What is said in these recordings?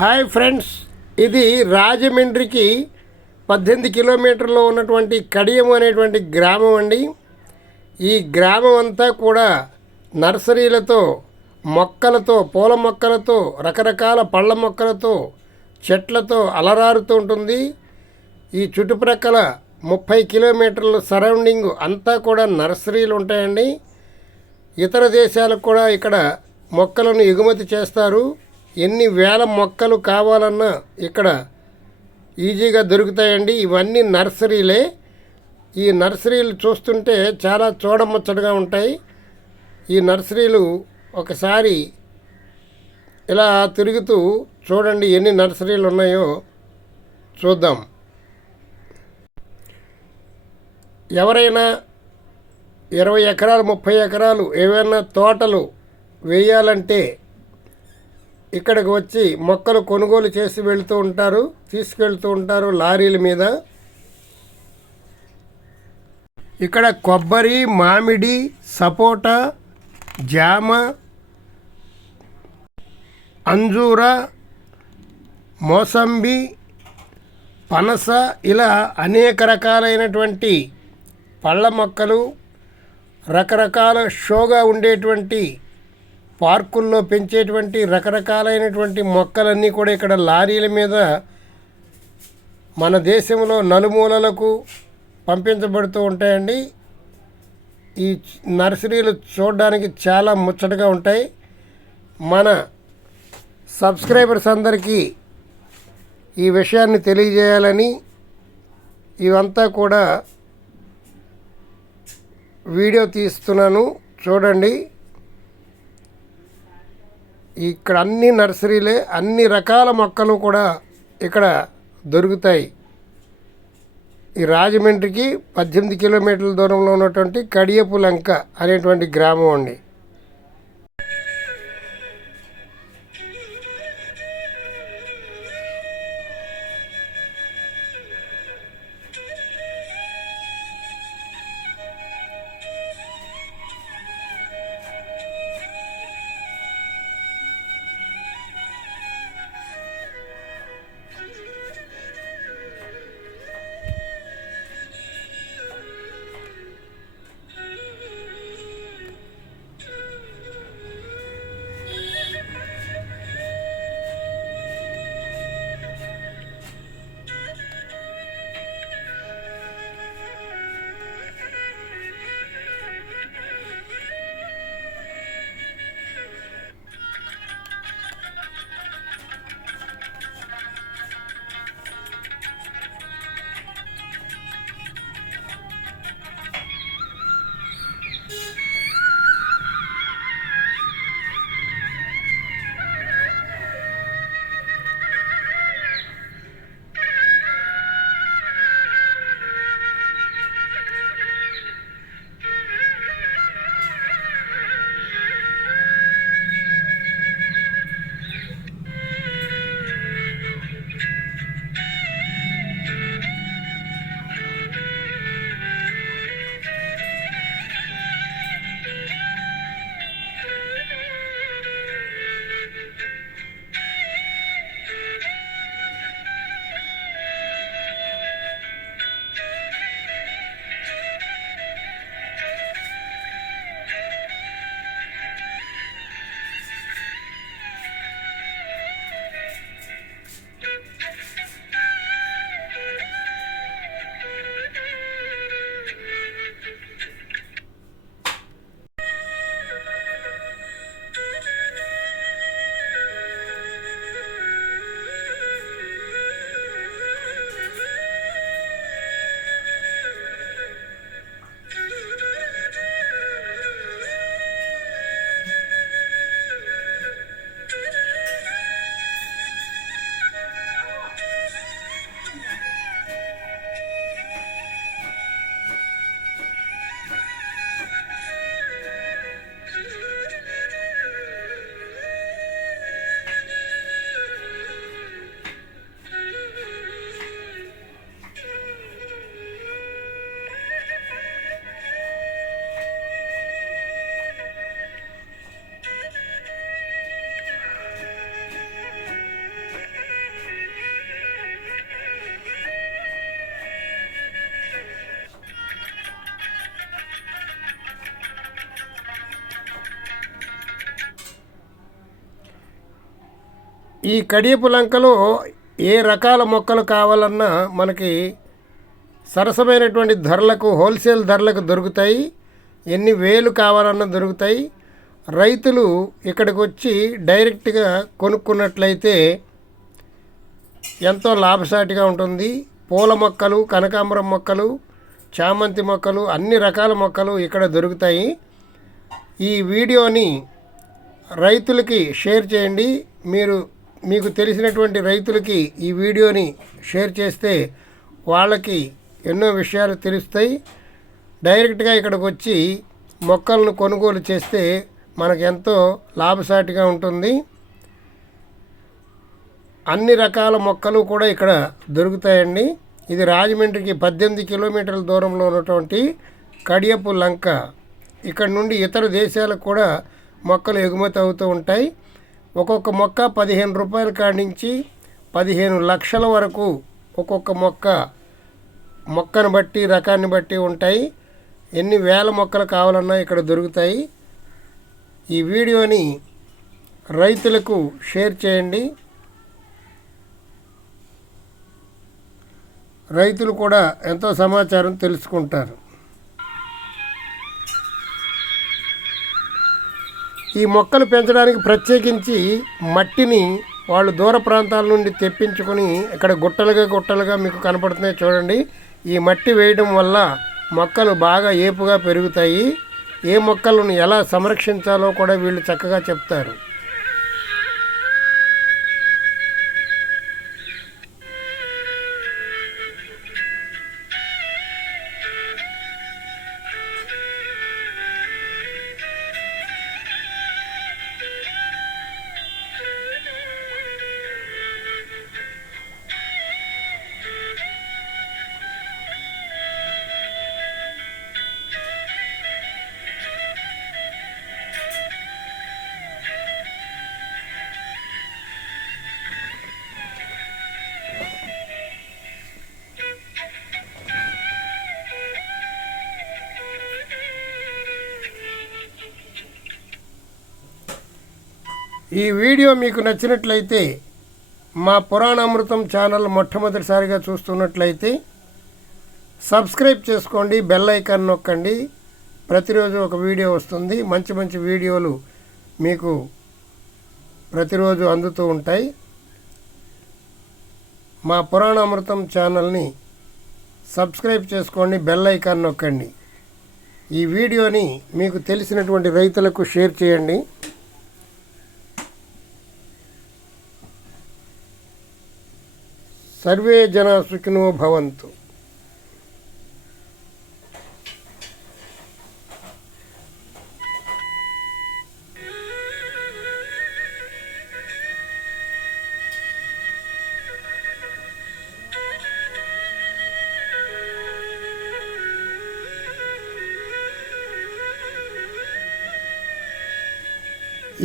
Hi friends, ఇది రాజమండ్రికి 18 కిలోమీటర్లో ఉన్నటువంటి కడియం అనేటువంటి గ్రామం అండి. ఈ గ్రామం అంతా కూడా నర్సరీలతో, మొక్కలతో, పూల మొక్కలతో, రకరకాల పళ్ళ మొక్కలతో, చెట్లతో అలరారుతూ ఉంటుంది. ఈ చుట్టుప్రక్కల 30 కిలోమీటర్ల సరౌండింగ్ అంతా కూడా నర్సరీలు ఉంటాయండి. ఇతర దేశాలకు కూడా ఇక్కడ మొక్కలను ఎగుమతి చేస్తారు. ఎన్ని వేల మొక్కలు కావాలన్నా ఇక్కడ ఈజీగా దొరుకుతాయండి. ఇవన్నీ నర్సరీలే. ఈ నర్సరీలు చూస్తుంటే చాలా చూడముచ్చటగా ఉంటాయి. ఈ నర్సరీలు ఒకసారి ఇలా తిరుగుతూ చూడండి, ఎన్ని నర్సరీలు ఉన్నాయో చూద్దాం. ఎవరైనా 20 ఎకరాలు 30 ఎకరాలు ఏవైనా తోటలు వేయాలంటే ఇక్కడికి వచ్చి మొక్కలు కొనుగోలు చేసి తీసుకెళ్తూ ఉంటారు లారీల మీద. ఇక్కడ కొబ్బరి, మామిడి, సపోటా, జామ, అంజూర, మోసంబి, పనస ఇలా అనేక రకాలైనటువంటి పళ్ళ మొక్కలు, రకరకాల షోగా ఉండేటువంటి పార్కుల్లో పెంచేటువంటి రకరకాలైనటువంటి మొక్కలన్నీ కూడా ఇక్కడ లారీల మీద మన దేశంలో నలుమూలలకు పంపించబడుతూ ఉంటాయండి. ఈ నర్సరీలు చూడడానికి చాలా ముచ్చటగా ఉంటాయి. మన సబ్స్క్రైబర్స్ అందరికీ ఈ విషయాన్ని తెలియజేయాలని ఇవంతా కూడా వీడియో తీస్తున్నాను, చూడండి. ఇక్కడ అన్ని నర్సరీలే, అన్ని రకాల మొక్కలు కూడా ఇక్కడ దొరుకుతాయి. ఈ రాజమండ్రికి 18 కిలోమీటర్ల దూరంలో ఉన్నటువంటి కడియపులంక అనేటువంటి గ్రామం అండి. ఈ కడియపు లంకలో ఏ రకాల మొక్కలు కావాలన్నా మనకి సరసమైనటువంటి ధరలకు, హోల్సేల్ ధరలకు దొరుకుతాయి. ఎన్ని వేలు కావాలన్నా దొరుకుతాయి. రైతులు ఇక్కడికి వచ్చి డైరెక్ట్గా కొనుక్కున్నట్లయితే ఎంతో లాభసాటిగా ఉంటుంది. పూల మొక్కలు, కనకాంబరం మొక్కలు, చామంతి మొక్కలు, అన్ని రకాల మొక్కలు ఇక్కడ దొరుకుతాయి. ఈ వీడియోని రైతులకి షేర్ చేయండి. మీకు తెలిసినటువంటి రైతులకి ఈ వీడియోని షేర్ చేస్తే వాళ్ళకి ఎన్నో విషయాలు తెలుస్తాయి. డైరెక్ట్గా ఇక్కడికి వచ్చి మొక్కలను కొనుగోలు చేస్తే మనకు ఎంతో లాభసాటిగా ఉంటుంది. అన్ని రకాల మొక్కలు కూడా ఇక్కడ దొరుకుతాయండి. ఇది రాజమండ్రికి 18 కిలోమీటర్ల దూరంలో ఉన్నటువంటి కడియపు లంక. ఇక్కడ నుండి ఇతర దేశాలకు కూడా మొక్కలు ఎగుమతి అవుతూ ఉంటాయి. ఒక్కొక్క మొక్క 15 రూపాయల కాడి నుంచి 15 లక్షల వరకు ఒక్కొక్క మొక్కను బట్టి, రకాన్ని బట్టి ఉంటాయి. ఎన్ని వేల మొక్కలు కావాలన్నా ఇక్కడ దొరుకుతాయి. ఈ వీడియోని రైతులకు షేర్ చేయండి. రైతులు కూడా ఎంతో సమాచారం తెలుసుకుంటారు. ఈ మొక్కలు పెంచడానికి ప్రత్యేకించి మట్టిని వాళ్ళు దూర ప్రాంతాల నుండి తెప్పించుకొని ఇక్కడ గుట్టలుగా మీకు కనపడుతున్నాయి చూడండి. ఈ మట్టి వేయడం వల్ల మొక్కలు బాగా ఏపుగా పెరుగుతాయి. ఏ మొక్కలను ఎలా సంరక్షించాలో కూడా వీళ్ళు చక్కగా చెప్తారు. ఈ వీడియో మీకు నచ్చినట్లయితే, మా పురాణామృతం ఛానల్ మొట్టమొదటిసారిగా చూస్తున్నట్లయితే సబ్స్క్రైబ్ చేసుకోండి, బెల్ ఐకాన్ నొక్కండి. ప్రతిరోజు ఒక వీడియో వస్తుంది. మంచి మంచి వీడియోలు మీకు ప్రతిరోజు అందుతూ ఉంటాయి. మా పురాణామృతం ఛానల్ని సబ్స్క్రైబ్ చేసుకోండి, బెల్ ఐకాన్ నొక్కండి. ఈ వీడియోని మీకు తెలిసినటువంటి రైతులకు షేర్ చేయండి. సర్వే జనా సుఖినో భవంతు.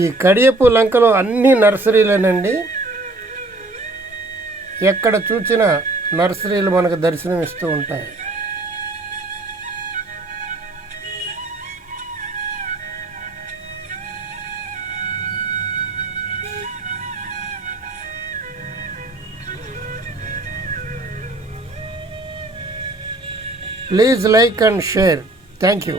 ఈ కడియపు లంకలో అన్ని నర్సరీలేనండి. ఎక్కడ చూసినా నర్సరీలు మనకు దర్శనమిస్తూ ఉంటాయి. Please like and share. Thank you.